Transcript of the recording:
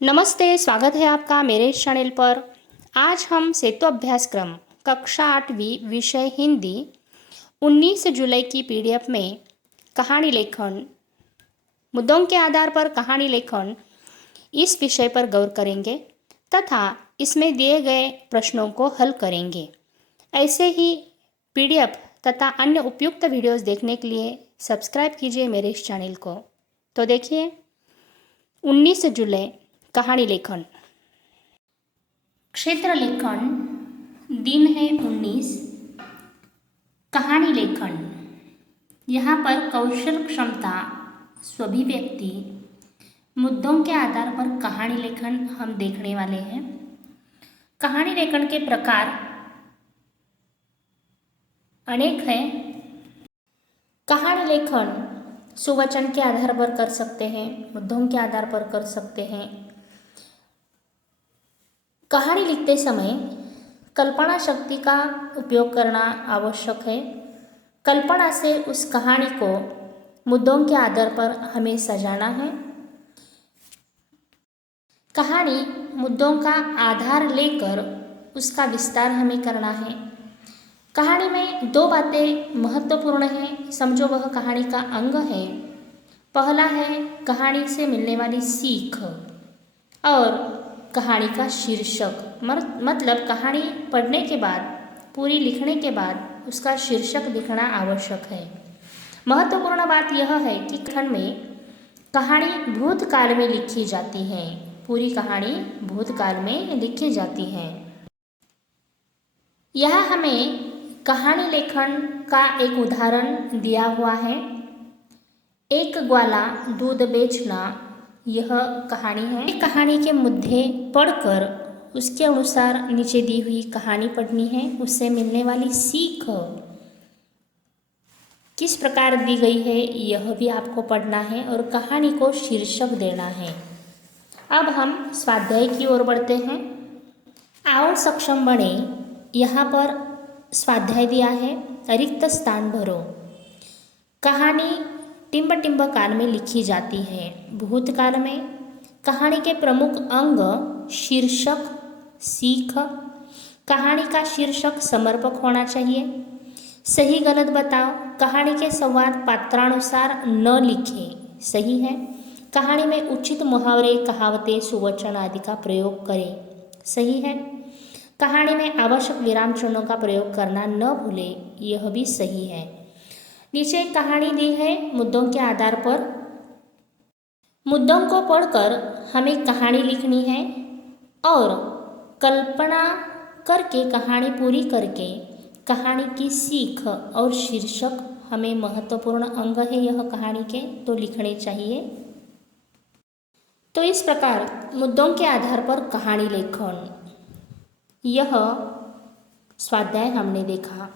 नमस्ते, स्वागत है आपका मेरे इस चैनल पर। आज हम सेतु अभ्यासक्रम कक्षा 8वीं विषय हिंदी 19 जुलाई की पीडीएफ में कहानी लेखन, मुद्दों के आधार पर कहानी लेखन इस विषय पर गौर करेंगे तथा इसमें दिए गए प्रश्नों को हल करेंगे। ऐसे ही पीडीएफ तथा अन्य उपयुक्त वीडियोस देखने के लिए सब्सक्राइब कीजिए मेरे इस चैनल को। तो देखिए, 19 जुलाई कहानी लेखन। क्षेत्र लेखन, दिन है 19। कहानी लेखन, यहाँ पर कौशल, क्षमता, स्वाभिव्यक्ति, मुद्दों के आधार पर कहानी लेखन हम देखने वाले हैं। कहानी लेखन के प्रकार अनेक हैं। कहानी लेखन सुवचन के आधार पर कर सकते हैं, मुद्दों के आधार पर कर सकते हैं। कहानी लिखते समय कल्पना शक्ति का उपयोग करना आवश्यक है। कल्पना से उस कहानी को मुद्दों के आधार पर हमें सजाना है। कहानी मुद्दों का आधार लेकर उसका विस्तार हमें करना है। कहानी में दो बातें महत्वपूर्ण हैं, समझो वह कहानी का अंग है। पहला है कहानी से मिलने वाली सीख और कहानी का शीर्षक, मतलब कहानी पढ़ने के बाद, पूरी लिखने के बाद उसका शीर्षक लिखना आवश्यक है। महत्वपूर्ण बात यह है कि लेखन में कहानी भूतकाल में लिखी जाती है। पूरी कहानी भूतकाल में लिखी जाती है। यह हमें कहानी लेखन का एक उदाहरण दिया हुआ है। एक ग्वाला दूध बेचना, यह कहानी है। कहानी के मुद्दे पढ़कर उसके अनुसार नीचे दी हुई कहानी पढ़नी है। उससे मिलने वाली सीख किस प्रकार दी गई है यह भी आपको पढ़ना है और कहानी को शीर्षक देना है। अब हम स्वाध्याय की ओर बढ़ते हैं। आओ सक्षम बने, यहाँ पर स्वाध्याय दिया है, रिक्त स्थान भरो। कहानी टिम्ब टिम्ब काल में लिखी जाती है। भूतकाल में कहानी के प्रमुख अंग शीर्षक, सीख। कहानी का शीर्षक समर्पक होना चाहिए। सही गलत बताओ। कहानी के संवाद पात्रानुसार न लिखें, सही है। कहानी में उचित मुहावरे, कहावतें, सुवचन आदि का प्रयोग करें, सही है। कहानी में आवश्यक विराम चिन्हों का प्रयोग करना न भूलें, यह भी सही है। नीचे कहानी दी है मुद्दों के आधार पर। मुद्दों को पढ़कर हमें कहानी लिखनी है और कल्पना करके कहानी पूरी करके कहानी की सीख और शीर्षक हमें महत्वपूर्ण अंग है यह कहानी के, तो लिखने चाहिए। तो इस प्रकार मुद्दों के आधार पर कहानी लेखन, यह स्वाध्याय हमने देखा।